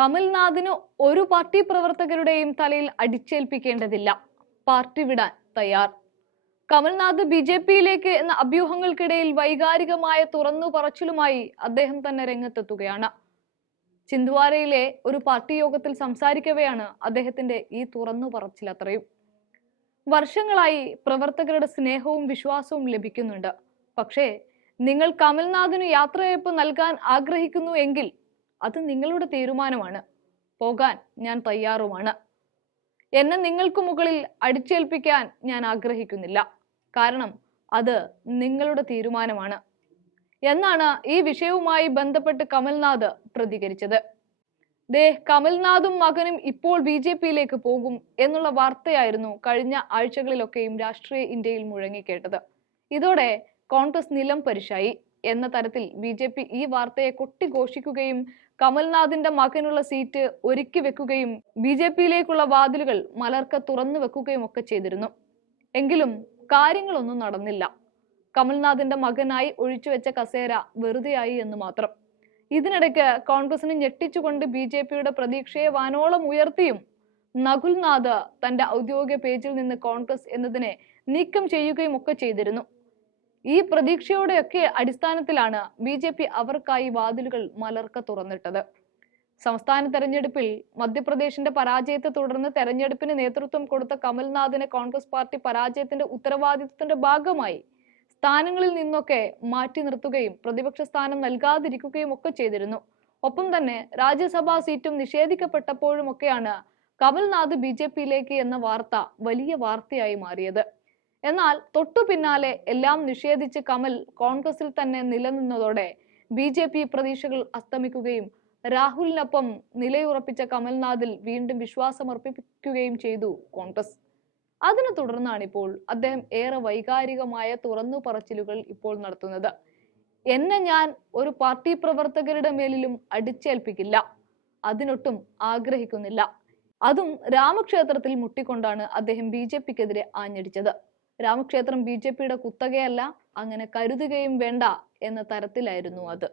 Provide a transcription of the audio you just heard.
കമൽനാഥിന് ഒരു പാർട്ടി പ്രവർത്തകരുടെയും തലയിൽ അടിച്ചേൽപ്പിക്കേണ്ടതില്ല. പാർട്ടി വിടാൻ തയ്യാർ. കമൽനാഥ് ബി ജെ പിയിലേക്ക് എന്ന അഭ്യൂഹങ്ങൾക്കിടയിൽ വൈകാരികമായ തുറന്നു പറച്ചിലുമായി അദ്ദേഹം തന്നെ രംഗത്തെത്തുകയാണ്. ചിന്തുവാരയിലെ ഒരു പാർട്ടി യോഗത്തിൽ സംസാരിക്കവെയാണ് അദ്ദേഹത്തിന്റെ ഈ തുറന്നു പറച്ചിൽ അത്രയും. വർഷങ്ങളായി പ്രവർത്തകരുടെ സ്നേഹവും വിശ്വാസവും ലഭിക്കുന്നുണ്ട്. പക്ഷേ നിങ്ങൾ കമൽനാഥിന് യാത്രയയപ്പ് നൽകാൻ ആഗ്രഹിക്കുന്നു എങ്കിൽ അത് നിങ്ങളുടെ തീരുമാനമാണ്. പോകാൻ ഞാൻ തയ്യാറുമാണ്. എന്നെ നിങ്ങൾക്ക് മുകളിൽ അടിച്ചേൽപ്പിക്കാൻ ഞാൻ ആഗ്രഹിക്കുന്നില്ല. കാരണം അത് നിങ്ങളുടെ തീരുമാനമാണ്. എന്നാണ് ഈ വിഷയവുമായി ബന്ധപ്പെട്ട് കമൽനാഥ് പ്രതികരിച്ചത്. ദേ കമൽനാഥും മകനും ഇപ്പോൾ ബി ജെ പിയിലേക്ക് പോകും എന്നുള്ള വാർത്തയായിരുന്നു കഴിഞ്ഞ ആഴ്ചകളിലൊക്കെയും രാഷ്ട്രീയ ഇന്ത്യയിൽ മുഴങ്ങിക്കേട്ടത്. ഇതോടെ കോൺഗ്രസ് നിലം പരിശായി. എന്ന തരത്തിൽ ബി ജെ പി ഈ വാർത്തയെ കൊട്ടിഘോഷിക്കുകയും കമൽനാഥിന്റെ മകനുള്ള സീറ്റ് ഒരുക്കി വെക്കുകയും ബി ജെ പിയിലേക്കുള്ള വാതിലുകൾ മലർക്ക തുറന്നു വെക്കുകയും ഒക്കെ ചെയ്തിരുന്നു. എങ്കിലും കാര്യങ്ങളൊന്നും നടന്നില്ല. കമൽനാഥിന്റെ മകനായി ഒഴിച്ചുവെച്ച കസേര വെറുതെയായി എന്ന് മാത്രം. ഇതിനിടയ്ക്ക് കോൺഗ്രസിനെ ഞെട്ടിച്ചുകൊണ്ട് ബി ജെ പിയുടെ പ്രതീക്ഷയെ വാനോളം ഉയർത്തിയും നകുൽനാഥ് തന്റെ ഔദ്യോഗിക പേജിൽ നിന്ന് കോൺഗ്രസ് എന്നതിനെ നീക്കം ചെയ്യുകയും ഒക്കെ ചെയ്തിരുന്നു. ഈ പ്രതീക്ഷയുടെയൊക്കെ അടിസ്ഥാനത്തിലാണ് ബി ജെ പി അവർക്കായി വാതിലുകൾ മലർക്ക തുറന്നിട്ടത്. സംസ്ഥാന തെരഞ്ഞെടുപ്പിൽ മധ്യപ്രദേശിന്റെ പരാജയത്തെ തുടർന്ന് തെരഞ്ഞെടുപ്പിന് നേതൃത്വം കൊടുത്ത കമൽനാഥിനെ കോൺഗ്രസ് പാർട്ടി പരാജയത്തിന്റെ ഉത്തരവാദിത്വത്തിന്റെ ഭാഗമായി സ്ഥാനങ്ങളിൽ നിന്നൊക്കെ മാറ്റി നിർത്തുകയും പ്രതിപക്ഷ സ്ഥാനം നൽകാതിരിക്കുകയും ഒക്കെ ചെയ്തിരുന്നു. ഒപ്പം തന്നെ രാജ്യസഭാ സീറ്റും നിഷേധിക്കപ്പെട്ടപ്പോഴുമൊക്കെയാണ് കമൽനാഥ് ബി ജെ പിയിലേക്ക് എന്ന വാർത്ത വലിയ വാർത്തയായി മാറിയത്. എന്നാൽ തൊട്ടു പിന്നാലെ എല്ലാം നിഷേധിച്ച് കമൽ കോൺഗ്രസിൽ തന്നെ നിലനിന്നതോടെ ബി ജെ പി പ്രതീക്ഷകൾ അസ്തമിക്കുകയും രാഹുലിനൊപ്പം നിലയുറപ്പിച്ച കമൽനാഥിൽ വീണ്ടും വിശ്വാസമർപ്പിക്കുകയും ചെയ്തു കോൺഗ്രസ്. അതിനെ തുടർന്നാണ് ഇപ്പോൾ അദ്ദേഹം ഏറെ വൈകാരികമായ തുറന്നു പറച്ചിലുകൾ ഇപ്പോൾ നടത്തുന്നത്. എന്നെ ഞാൻ ഒരു പാർട്ടി പ്രവർത്തകരുടെ മേലിലും അടിച്ചേൽപ്പിക്കില്ല. അതിനൊട്ടും ആഗ്രഹിക്കുന്നില്ല. അതും രാമക്ഷേത്രത്തിൽ മുട്ടിക്കൊണ്ടാണ് അദ്ദേഹം ബി ജെ പിക്കെതിരെ ആഞ്ഞടിച്ചത്. രാമക്ഷേത്രം ബി ജെ പിയുടെ കുത്തകയല്ല അങ്ങനെ കരുതുകയും വേണ്ട എന്ന തരത്തിലായിരുന്നു അത്.